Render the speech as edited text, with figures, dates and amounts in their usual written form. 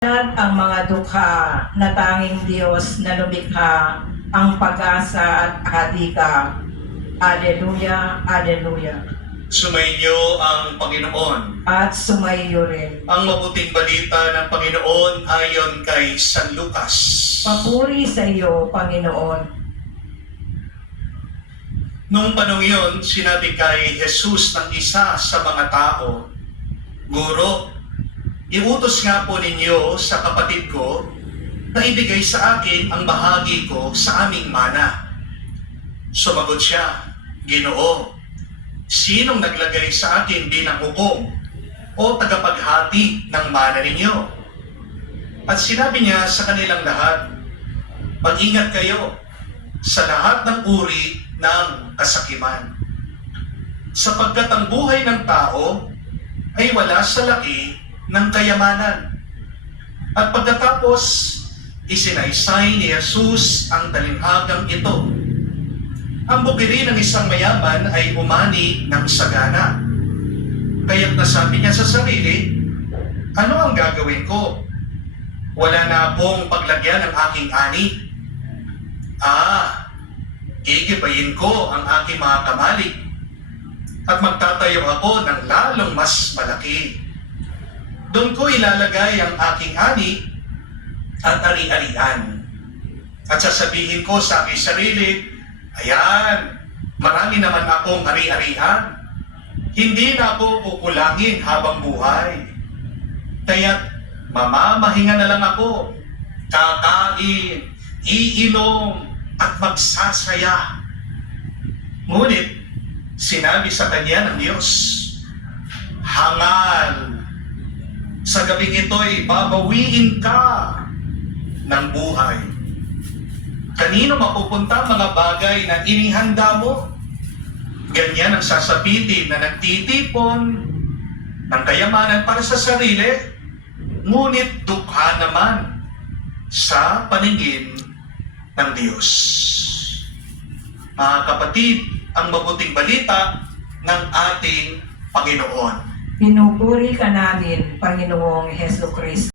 Ang mga dukha na tanging Diyos na lumikha, ang pag-asa at hadika. Alleluia, Alleluia. Sumainyo ang Panginoon. At sumaiyo rin. Ang mabuting balita ng Panginoon ayon kay San Lucas. Papuri sa iyo, Panginoon. Noong panong iyon, sinabi kay Jesus ng isa sa mga tao, Guro, iutos nga po ninyo sa kapatid ko na ibigay sa akin ang bahagi ko sa aming mana. Sumagot siya, Ginoo, sinong naglagay sa akin bilang hukom o tagapaghati ng mana ninyo? At sinabi niya sa kanilang lahat, mag-ingat kayo sa lahat ng uri ng kasakiman. Sapagkat ang buhay ng tao ay wala sa laki ng kayamanan. At pagkatapos, isinaysay ni Jesus ang talinghagang ito. Ang bukiri ng isang mayaman ay umani ng sagana. Kaya't nasabi niya sa sarili, ano ang gagawin ko? Wala na akong paglagyan ng aking ani. Gigibayin ko ang aking mga kamalik at magtatayo ako ng lalong mas malaki. Doon ko ilalagay ang aking ani at ari-arian. At sasabihin ko sa aking sarili, ayan, marami naman akong ari-arian. Hindi na ako kukulangin habang buhay. Kaya't mamamahinga na lang ako, kakain, iinom, at magsasaya. Ngunit, sinabi sa kanya ng Diyos, hangal, sa gabing ito'y babawiin ka ng buhay. Kanino mapupunta ang mga bagay na inihanda mo? Ganyan ang sasabitin na nagtitipon ng kayamanan para sa sarili, ngunit dukha naman sa paningin ng Diyos. Mga kapatid, ang mabuting balita ng ating Panginoon. Pinupuri ka namin, Panginoong Hesus Kristo.